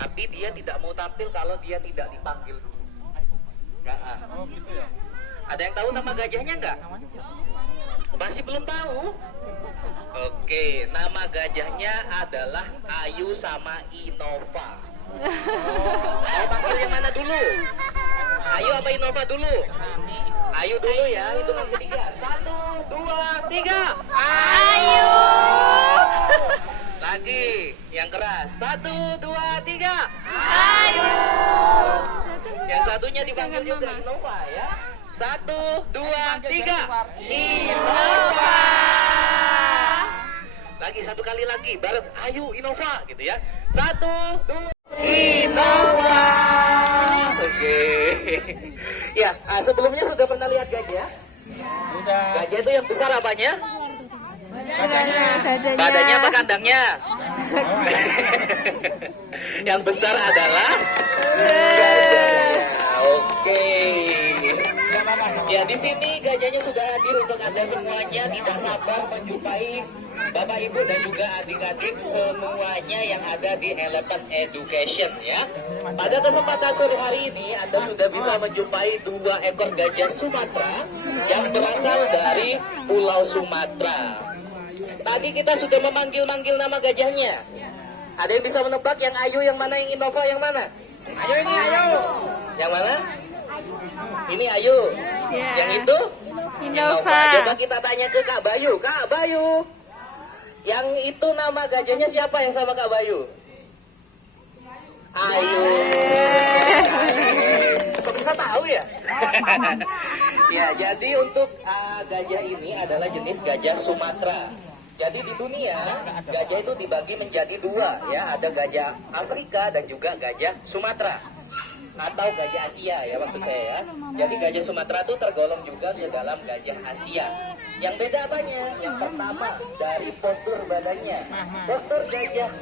tapi dia tidak mau tampil kalau dia tidak dipanggil dulu. Oh gitu ya. Ada yang tahu nama gajahnya nggak? Masih belum tahu? Oke, nama gajahnya adalah Ayu sama Innova. Mau panggil yang mana dulu? Ayu apa Innova dulu? Ayu dulu ya, hitungan ketiga. 1, 2, 3. Ayu. Lagi, yang keras. 1, 2, 3. Ayu. Yang satunya dipanggil juga Innova ya. 1, 2, 3. Innova. Lagi satu kali lagi, bareng Ayu Innova gitu ya. 1, 2, Innova. Oke. Ya, sebelumnya sudah pernah lihat gajah? Udah. Gajah itu yang besar apanya? Badannya. Badannya apa kandangnya? Yang besar adalah gajahnya. Oke. Ya, di sini gajahnya sudah hadir untuk Anda semuanya. Tidak sabar menjumpai Bapak Ibu dan juga adik-adik semuanya yang ada di Elephant Education ya. Pada kesempatan sore hari ini Anda sudah bisa menjumpai 2 ekor gajah Sumatera yang berasal dari Pulau Sumatera. Tadi kita sudah memanggil-manggil nama gajahnya. Ada yang bisa menebak yang Ayu yang mana, yang Innova yang mana? Ayo ini ayo. Yang mana? Ini Ayu. Ya. Yang itu? Innova. Coba kita tanya ke Kak Bayu. Kak Bayu, yang itu nama gajahnya siapa yang sama Kak Bayu? Ayu. Kok bisa tahu ya? Ya, jadi untuk gajah ini adalah jenis gajah Sumatera. Jadi di dunia gajah itu dibagi menjadi 2 ya, ada gajah Afrika dan juga gajah Sumatera atau gajah Asia ya maksud saya ya. Jadi gajah Sumatera itu tergolong juga ke dalam gajah Asia. Yang beda apanya? Yang pertama dari postur badannya. Postur gajah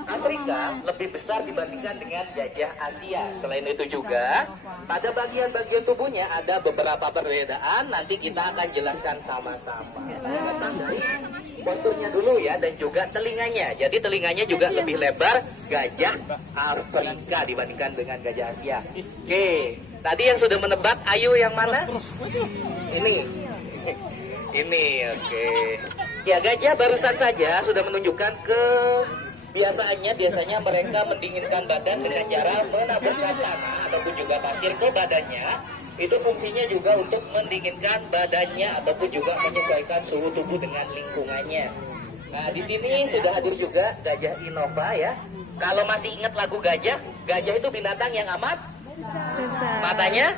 Afrika lebih besar dibandingkan dengan gajah Asia. Selain itu juga pada bagian-bagian tubuhnya ada beberapa perbedaan. Nanti kita akan jelaskan sama-sama. Tentang dari posturnya dulu ya, dan juga telinganya. Jadi telinganya juga lebih lebar gajah Afrika dibandingkan dengan gajah Asia. Oke, tadi yang sudah menebak Ayu yang mana? Ini. Ini, oke. Ya, gajah barusan saja sudah menunjukkan ke biasanya mereka mendinginkan badan dengan cara menaburkan tanah ataupun juga pasir ke badannya. Itu fungsinya juga untuk mendinginkan badannya ataupun juga menyesuaikan suhu tubuh dengan lingkungannya. Nah, di sini sudah hadir juga gajah Innova ya. Kalau masih ingat lagu gajah, gajah itu binatang yang amat matanya.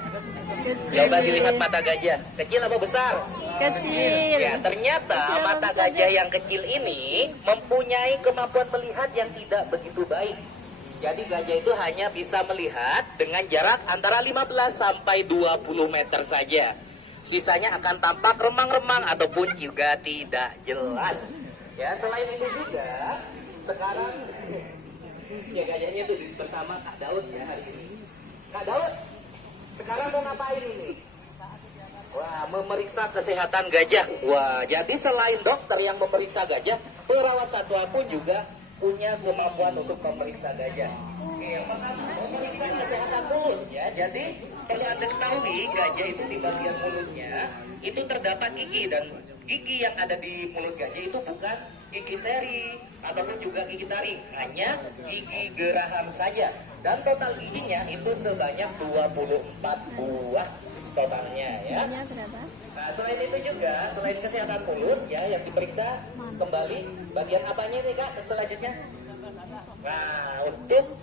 Coba dilihat mata gajah, kecil apa besar? Kecil. Ya, ternyata mata gajah yang kecil ini mempunyai kemampuan melihat yang tidak begitu baik. Jadi gajah itu hanya bisa melihat dengan jarak antara 15 sampai 20 meter saja. Sisanya akan tampak remang-remang ataupun juga tidak jelas. Ya, selain itu juga sekarang ya gajahnya itu bersama Kak Daud ya hari ini. Kak Daud, sekarang mau ngapain ini? Wah, memeriksa kesehatan gajah. Wah, jadi selain dokter yang memeriksa gajah, perawat satwa pun juga punya kemampuan untuk memeriksa gajah. Oke, yang pertama memeriksa kesehatan mulut ya. Jadi perlu Anda ketahui, gajah itu di bagian mulutnya itu terdapat gigi, dan gigi yang ada di mulut gajah itu bukan gigi seri ataupun juga gigi taring, hanya gigi geraham saja. Dan total giginya itu sebanyak 24 buah totalnya ya. Nah, selain itu juga, selain kesehatan mulut ya yang diperiksa kembali, bagian apanya nih Kak selanjutnya? Nah, untuk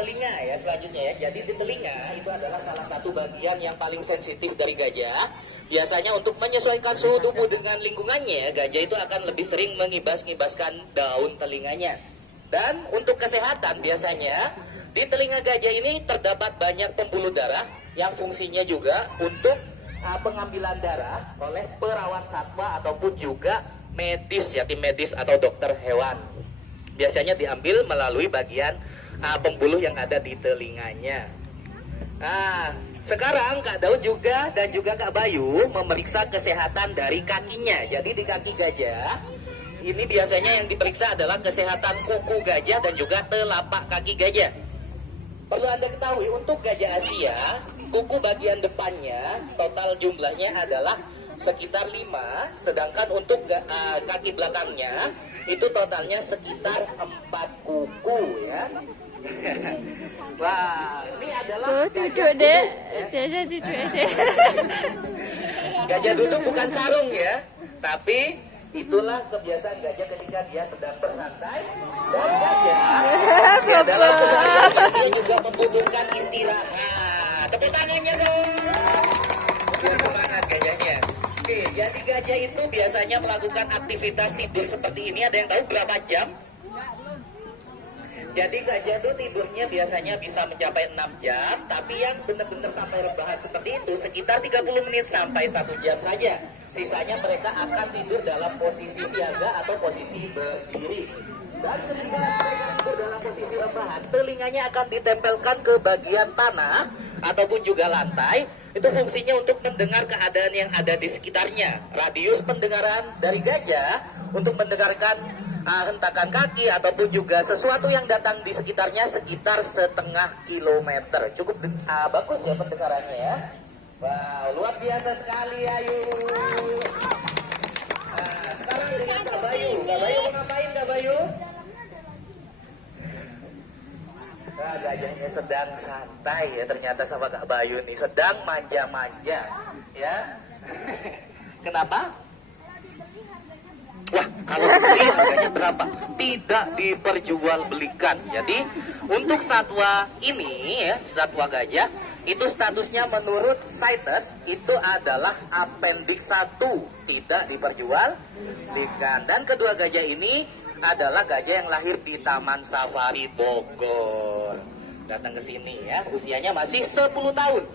telinga ya selanjutnya ya. Jadi di telinga itu adalah salah satu bagian yang paling sensitif dari gajah. Biasanya untuk menyesuaikan suhu tubuh dengan lingkungannya, gajah itu akan lebih sering mengibas-ngibaskan daun telinganya. Dan untuk kesehatan biasanya di telinga gajah ini terdapat banyak pembuluh darah yang fungsinya juga untuk pengambilan darah oleh perawat satwa ataupun juga medis ya, tim medis atau dokter hewan. Biasanya diambil melalui bagian pembuluh yang ada di telinganya. Nah, sekarang Kak Daud juga dan juga Kak Bayu memeriksa kesehatan dari kakinya. Jadi di kaki gajah ini biasanya yang diperiksa adalah kesehatan kuku gajah dan juga telapak kaki gajah. Perlu Anda ketahui, untuk gajah Asia, kuku bagian depannya total jumlahnya adalah sekitar 5, sedangkan untuk kaki belakangnya itu totalnya sekitar 4 kuku ya. Wah, ini adalah Tuh, duduk dek. Jaja duduk dek. Gajah duduk bukan sarung ya, tapi itulah kebiasaan gajah ketika dia sedang bersantai. Dan gajah ya, dalam keseharian dia juga membutuhkan istirahat. Tepuk tangannya dong. Biar semangat gajahnya. Oke, jadi gajah itu biasanya melakukan aktivitas tidur seperti ini. Ada yang tahu berapa jam? Jadi gajah tuh tidurnya biasanya bisa mencapai 6 jam, tapi yang benar-benar sampai rebahan seperti itu sekitar 30 menit sampai 1 jam saja. Sisanya mereka akan tidur dalam posisi siaga atau posisi berdiri. Dan ketika mereka tidur dalam posisi rebahan, telinganya akan ditempelkan ke bagian tanah ataupun juga lantai. Itu fungsinya untuk mendengar keadaan yang ada di sekitarnya. Radius pendengaran dari gajah untuk mendengarkan hentakan kaki ataupun juga sesuatu yang datang di sekitarnya sekitar 0,5 kilometer. Cukup bagus ya pendengarannya ya. Wow, luar biasa sekali Ayu. Nah, sekarang dengan Kak Bayu. Kak Bayu mau ngapain Kak Bayu? Nah, gajahnya sedang santai ya ternyata sama Kak Bayu nih. Sedang manja-manja ya. Kenapa? Wah, kalau beli harganya berapa? Tidak diperjualbelikan. Jadi untuk satwa ini ya, satwa gajah itu statusnya menurut CITES itu adalah appendix 1, tidak diperjualbelikan. Dan kedua gajah ini adalah gajah yang lahir di Taman Safari Bogor. Datang ke sini ya, usianya masih 10 tahun.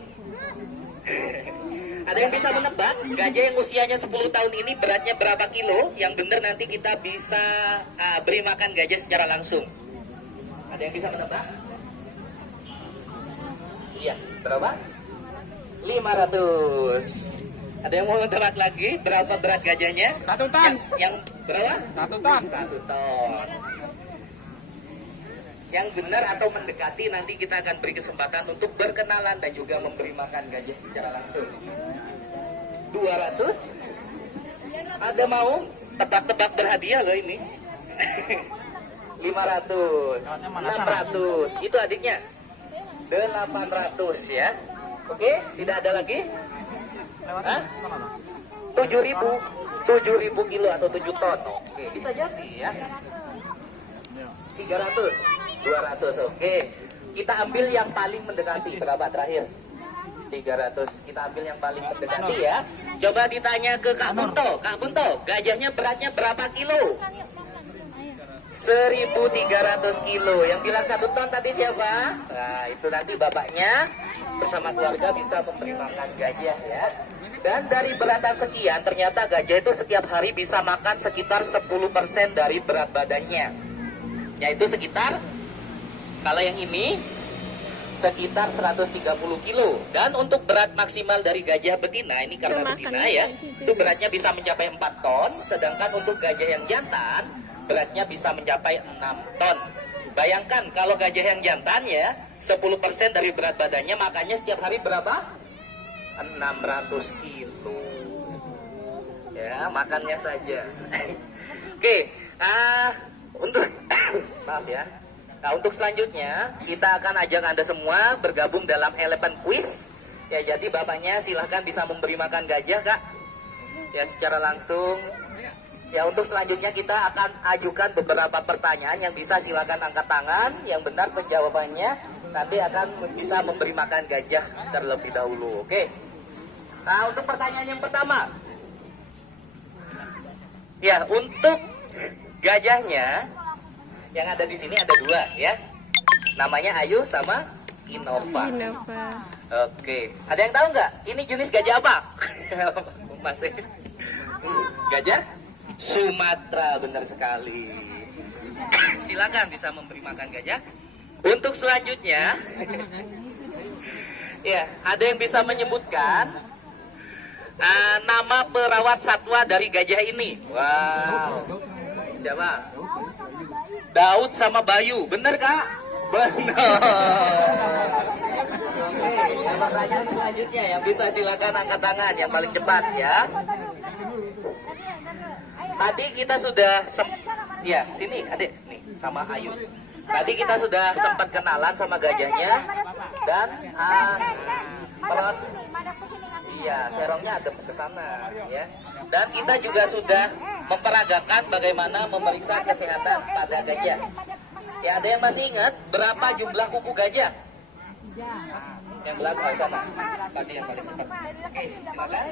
Ada yang bisa menebak gajah yang usianya 10 tahun ini beratnya berapa kilo? Yang benar nanti kita bisa beri makan gajah secara langsung. Ada yang bisa menebak? Iya, berapa? 500. Ada yang mau menebak lagi berapa berat gajahnya? 1 ton. Yang berapa? 1 ton. 1 ton. Yang benar atau mendekati nanti kita akan beri kesempatan untuk berkenalan dan juga memberi makan gajah secara langsung. 200? Ada mau tebak-tebak berhadiah loh ini. 500, 600, itu adiknya. 800 ya. Oke, tidak ada lagi? Hah? 7.000 kilo atau 7 ton. Oke, bisa jadi ya. 300, 200, oke. Kita ambil yang paling mendekati. Berapa terakhir? 300. Kita ambil yang paling mendekati ya. Coba ditanya ke Kak Bunto. Kak Bunto, gajahnya beratnya berapa kilo? 1.300 kilo. Yang bilang 1 ton tadi siapa? Nah, itu nanti bapaknya bersama keluarga bisa memberi makan gajah ya. Dan dari beratan sekian, ternyata gajah itu setiap hari bisa makan sekitar 10% dari berat badannya. Yaitu sekitar, kalau yang ini sekitar 130 kilo. Dan untuk berat maksimal dari gajah betina, ini karena betina ya, itu beratnya bisa mencapai 4 ton. Sedangkan untuk gajah yang jantan, beratnya bisa mencapai 6 ton. Bayangkan kalau gajah yang jantan ya, 10% dari berat badannya makannya setiap hari berapa? 600 kilo. Ya, makannya saja. Oke, untuk maaf ya. Nah, untuk selanjutnya kita akan ajak Anda semua bergabung dalam Elephant Quiz. Ya, jadi bapaknya silahkan bisa memberi makan gajah, Kak. Ya, secara langsung. Ya, untuk selanjutnya kita akan ajukan beberapa pertanyaan yang bisa silakan angkat tangan. Yang benar penjawabannya nanti akan bisa memberi makan gajah terlebih dahulu. Oke. Nah, untuk pertanyaan yang pertama. Ya, untuk gajahnya yang ada di sini ada 2 ya. Namanya Ayu sama Innova. Innova. Oke. Ada yang tahu nggak? Ini jenis gajah apa? Masih. Gajah Sumatera, benar sekali. Silakan bisa memberi makan gajah. Untuk selanjutnya, ya, ada yang bisa menyebutkan nama perawat satwa dari gajah ini? Wow. Siapa? Daud sama Bayu. Bener Kak? Bener. Oke, yang pertanyaan selanjutnya yang bisa silakan angkat tangan yang paling cepat ya. Tadi kita sudah ya sini adik nih sama Ayu. Tadi kita sudah sempat kenalan sama gajahnya dan perawat. Iya, serongnya ada ke sana ya. Dan kita juga sudah memperagakan bagaimana memeriksa kesehatan pada gajah. Ya, ada yang masih ingat berapa jumlah kuku gajah? Yang belakang sana. Tadi yang paling cepat. Oke, silakan.